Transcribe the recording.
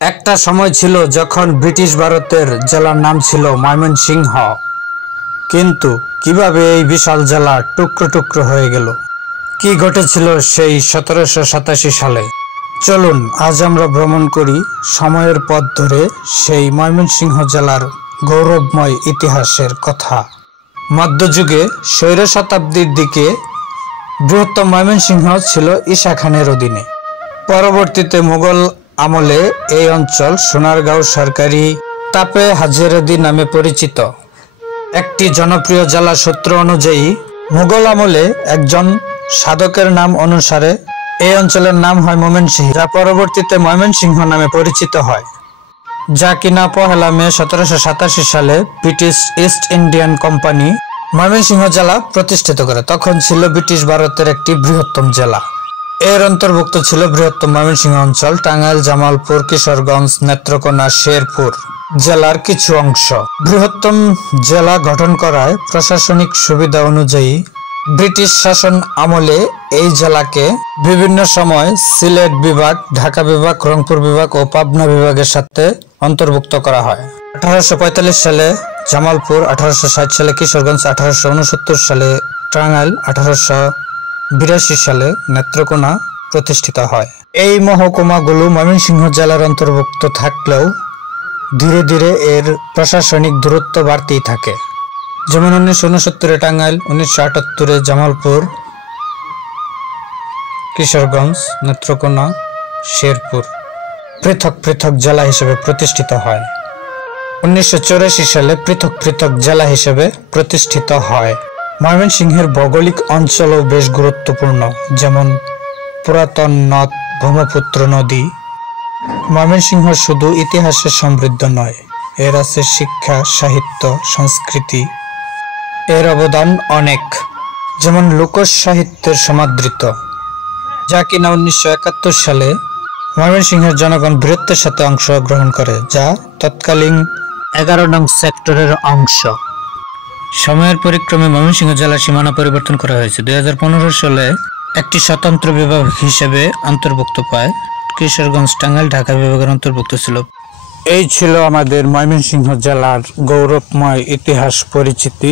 একটা সময় ছিল যখন ব্রিটিশ ভারতের জেলার নাম ছিল ময়মনসিংহ, কিন্তু কিভাবে এই বিশাল জেলা টুকরো টুকরো হয়ে গেল, কি ঘটেছিল সেই 1787 সালে? চলুন আজ আমরা ভ্রমণ করি সময়ের পথ ধরে সেই ময়মনসিংহ জেলার গৌরবময় ইতিহাসের কথা। মধ্যযুগে ষোড়শ শতাব্দীর দিকে বৃহত্তম ময়মনসিংহ ছিল ঈসা খানের অধীনে। পরবর্তীতে মুঘল আমলে এই অঞ্চল সোনারগাঁও সরকারি তাপে হাজারদী নামে পরিচিত। একটি জনপ্রিয় জেলা সূত্র অনুযায়ী মুঘল আমলে একজন সাধকের নাম অনুসারে এই অঞ্চলের নাম হয় ময়মনসিংহ, যা পরবর্তীতে ময়মনসিংহ নামে পরিচিত হয়, যা কিনা 1 মে 1787 সালে British east Indian company Mymensingh জেলা প্রতিষ্ঠিত করে। তখন ছিল ব্রিটিশ ভারতের একটি বৃহত্তম জেলা। এর অন্তর্ভুক্ত ছিল বৃহত্তম ময়মনসিংহ অঞ্চল, টাঙ্গাইল, জামালপুর, কিশোরগঞ্জ, নেত্রকোনা, শেরপুর জেলার কিছু অংশ। বৃহত্তম জেলা গঠন করায় প্রশাসনিক সুবিধা অনুযায়ী ব্রিটিশ শাসন আমলে এই জেলাকে বিভিন্ন সময় সিলেট বিভাগ, ঢাকা বিভাগ, রংপুর বিভাগ ও পাবনা বিভাগের সাথে অন্তর্ভুক্ত করা হয়। 1845 সালে জামালপুর, 1860 সালে কিশোরগঞ্জ, 1869 সালে টাঙ্গাইল, 1882 সালে নেত্রকোনা প্রতিষ্ঠিত হয়। এই মহকুমাগুলো ময়মনসিংহ জেলার অন্তর্ভুক্ত থাকলেও ধীরে ধীরে এর প্রশাসনিক দূরত্ব বাড়তেই থাকে। যেমন 1969-এ টাঙ্গাইল, 1978-এ জামালপুর, কিশোরগঞ্জ, নেত্রকোনা, শেরপুর পৃথক পৃথক জেলা হিসেবে প্রতিষ্ঠিত হয়। 1984 সালে পৃথক পৃথক জেলা হিসেবে প্রতিষ্ঠিত হয়। ময়মনসিংহের ভৌগোলিক অঞ্চলও বেশ গুরুত্বপূর্ণ, যেমন পুরাতন নদ ব্রহ্মপুত্র নদী। ময়মনসিংহ শুধু ইতিহাসে সমৃদ্ধ নয়, এর আছে শিক্ষা, সাহিত্য, সংস্কৃতি। এর অবদান অনেক, যেমন লোক সাহিত্যের সমাদৃত, যা কিনা 1971 সালে ময়মনসিংহের জনগণ বীরত্বের সাথে অংশগ্রহণ করে, যা তৎকালীন 11 নং সেক্টরের অংশ। সময়ের পরিক্রমে ময়মনসিংহ জেলার সীমানা পরিবর্তন করা হয়েছে। 2015 সালে একটি স্বতন্ত্র বিভাগ হিসেবে অন্তর্ভুক্ত পায়। কিশোরগঞ্জ, টাঙ্গাইল, ঢাকা বিভাগের অন্তর্ভুক্ত ছিল। এই ছিল আমাদের ময়মনসিংহ জেলার গৌরবময় ইতিহাস পরিচিতি।